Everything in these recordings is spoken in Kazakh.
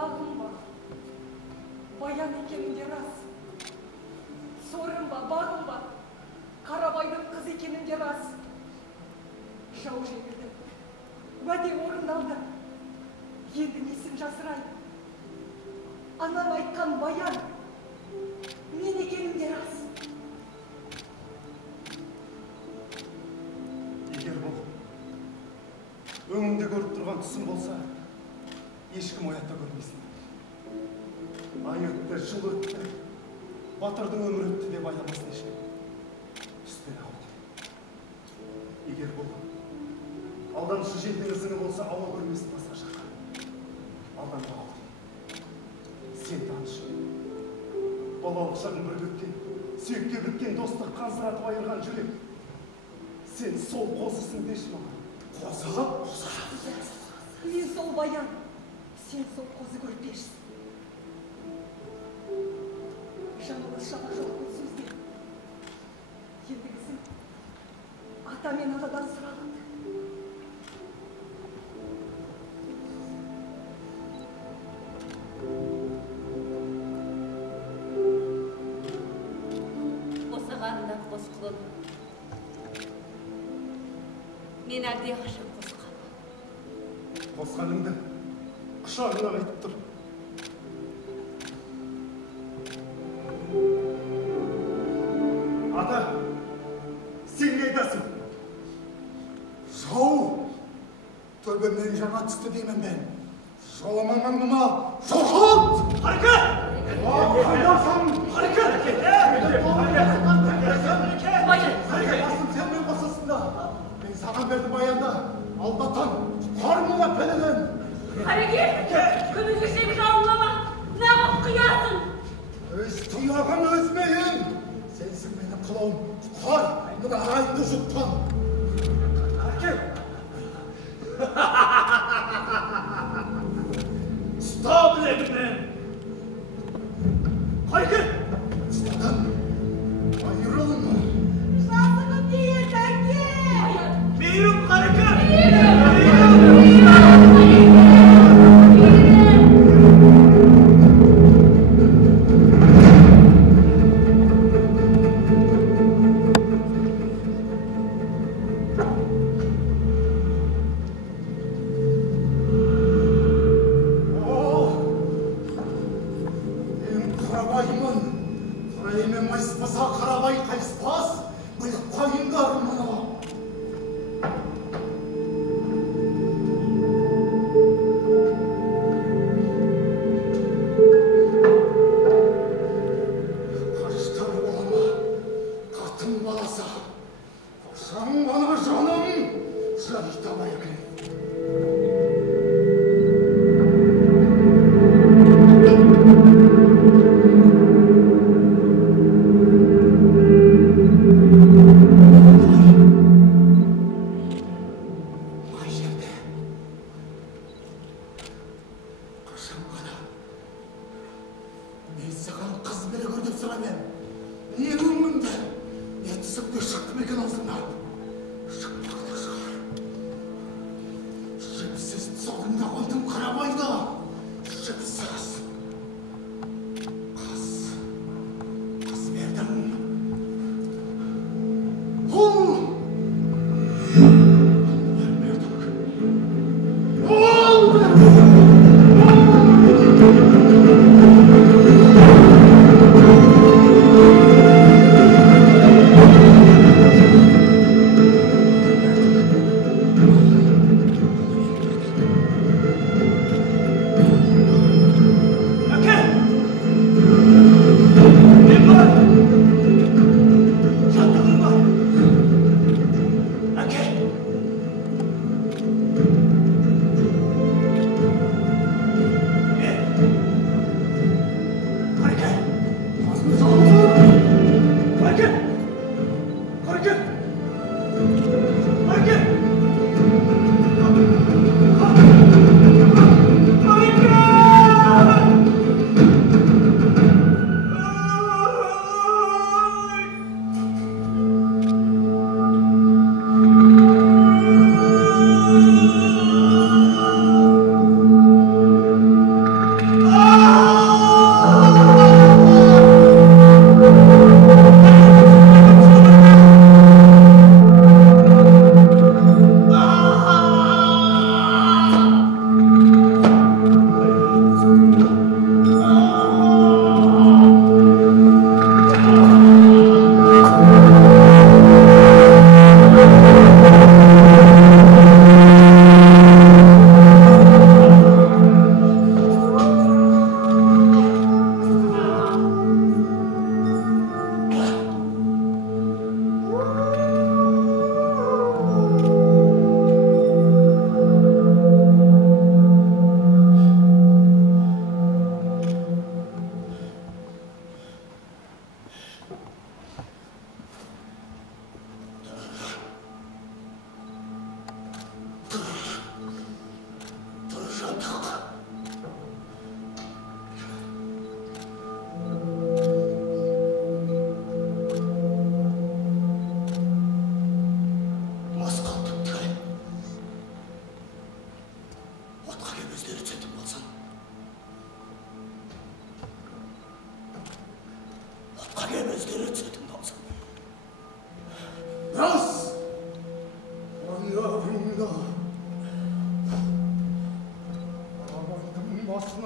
Bağımba, bayan ekenin ras. Sorunba, bağımba, Karabay'ın kız ekenin ras. Şaur evirdim. Vade orundaldı. Енді несін жасырайын. Анам айтқан баян, мен екенім де рас. Егер бұл өңіңде көріп тұрған түсім болса, ешкім оятта көрмесін. Ай өтті, жыл өтті, батырдың өмір өтті деп айламасын ешкім. Түстен ауды. Егер бұл алданышы желдің ізіні болса, ауа көрмесін басқа жаққа. Алданға ауды. Сен танышы. Балалық шағын бір өткен, сүйекке біткен достық қазыратып айырған жүрек. Сен сол қозысың деші маған. Қозы? Мен сол баян, сен сол қозы көрпешсің. Жанымыз шала жоқ бұл сөздер. Ендігісін ата мен анадан сұралады. Қосағанда қос құлын. Мен әлде қашан қосқаны. Қосқаныңды құшағына қайтып тұр. Ата, сен не айтасың? Жау, төбемнен жаңа түсті деймін мен. Жоламамын мұна, жоғалт! Харекет! Қайдасың? Харекет! Басым сен мен қосасында. Мен саған берді баянда. Алдатан, қармыла пәлінен. Харекет! Күнізгі сені жалынлама. Нағып қиясың. Өз тұяғым өз мейін. Сенсің менің қылауым. Қар, мұна айынды жұттан. Харекет! Ұста білегімнен! Харекет! Ұстадан, айырылма. Жасығым дейін, әке! Мейрім харекет! Қараймен майыспаса қарабай қайыспас, бұл қайындар мұна. Қарыштар болама, қатын баласа, қошаң бана жаным, жайта екен.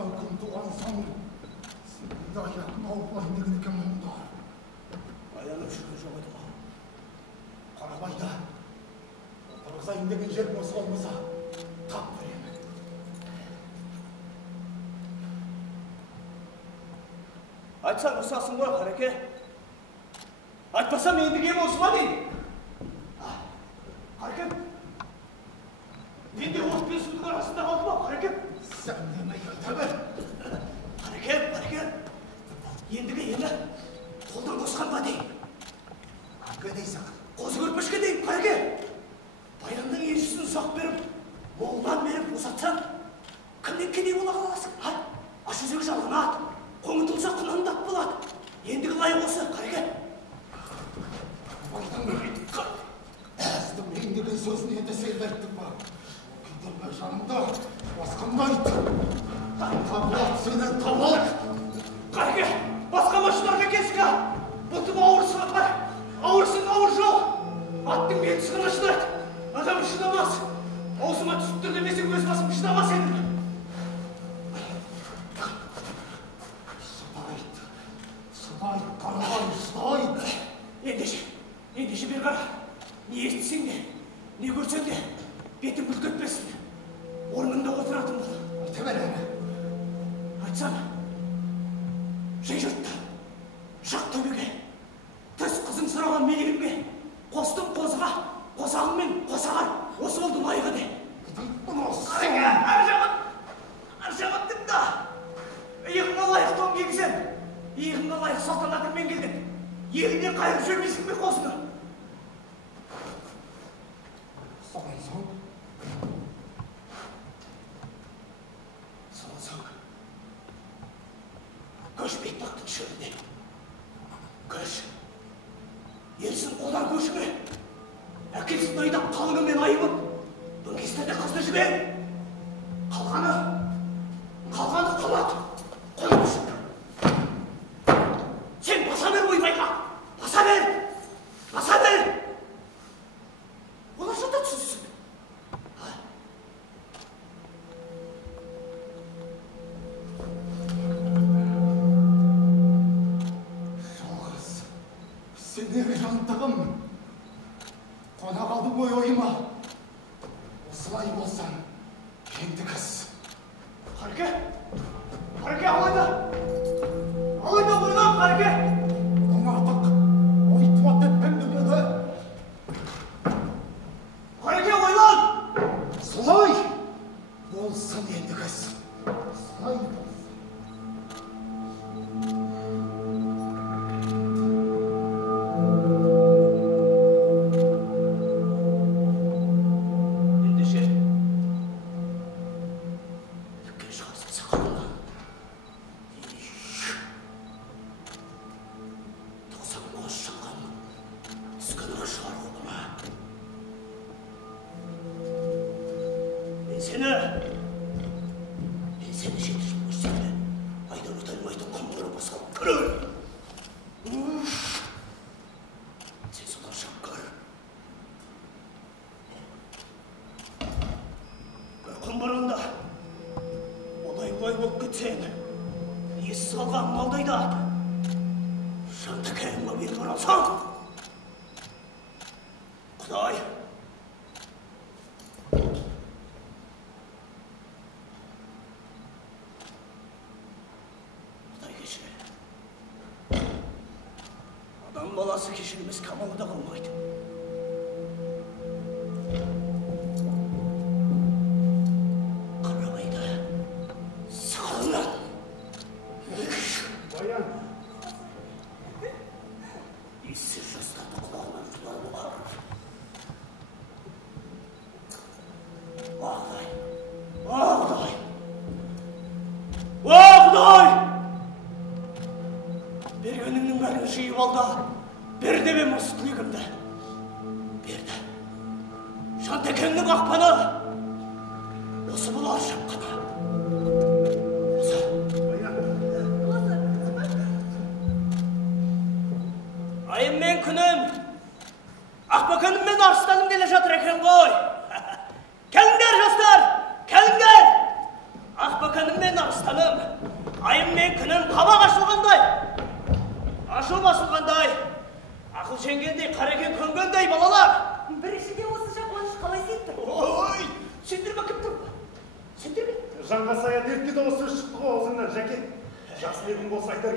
Sana күн туған соң сендерді аяғын алып деген екен мұндар. Аянып жүрген жоқ еді ғой. Қарабайда отырғызайын деген жер бос болмаса тап беремін. Айтсаң ұсасың ғой, Қареке. Айтпасам ендіге болсыма дейін. Қарекем, мен де от пен судың арасында қалдым ау, Қарекем. Сән демей айта бер. Қарекем, ендіге енді қолдан қосқан ба дейін. Кімге дейсің? Қозы көрпешке дейін, Қареке. Баянның еншісін ұсақ беріп, молдан беріп ұсатсаң, кімнен кедей бола қаласың? Аш өзегі жалғанады, қоңытылса құнандап болады. Ендігі лайық осы, Қареке. Әздің мен деген сөзін енді сен айттың ба? Күндерме жанымда басқанды айт. Табылат сенен табылат. Қареке, басқа машинарға келсіға. Бұлтым ауырсың, ауыр жол. Аттың беті сығына шыдайды. Адам шыдамас. Аузыма түсіп тұр демесең өз басым шыдамас едім. Шыдайт, Қарабай, шыдайт. Ендеше бер қара. Не естісең де, не көрсең де, бетің бүлк етпесін. Орнында отыратын бол. Айта бер әне. Айтсам, жай жұртта, шақ төбеге, төс қызың сұраған менігімге, қостың қозыға, қосағыңмен қосағар, осы болды лайығы де. Қареке, ар жағаттың да. Иығыңа лайық тон кигізем, иығыңа лайық салтанатыңмен келдің. Еліңнен қайырып жүрмейсің бе қосыны? Соған соң. Көш бетпақтың шөлінде. Көш. Ерсін қолдар көшіңе. Әкелсін айдап қалыңымен айыбын. Бүңгестерде қызды жібер. Қалғаны қалады. Қоймасын. Сен баса бер ойбайға. Баса бер. Олар жата түсінсің. жалғыз. Сендер жантығым. Қона қалдың ғой ойыма. Осылай болсаң, енді кіз. Қареке, алайда ойлан, Қареке. Оның артық ойтуат етпен дүниеді. Қареке, ойлан. Солай болсын енді кіз. Солай болсын. Ендеше, үлкен шығарсын сақалыңа. 90 қос шалған түскен шығар қолыма. Мен сені 7 жыл өстемді. Айдан өтелмайтын құмыры басқалып көрір. Сен солар шап көр. Құмырында олай болып кетсең, есі қалған малдайда Жантекеңе бел бұралсаң, Құдай кешір. Адам баласы кешірмес камалы да қалмайды. Қарабайды сақалынан. Баян. Ессіз жастарды құлағынан жылар бұлар. Құдай! Бергеніңнің бәрін жиып алда, берді бе мұз тілегімді. Берді. Жантекеңнің ақпаны, осы бұлар шапқаны. Осы. Айым мен күнім, ақбаканым мен арыстаным келе жатыр екен ғой. Келіңдер жастар, келіңдер! Ақбаканым мен арыстаным. Сен де ме? Жанға сая дертке де осы шықты ғой аузыңнан, Жәке. Жақсы лебің болса айтар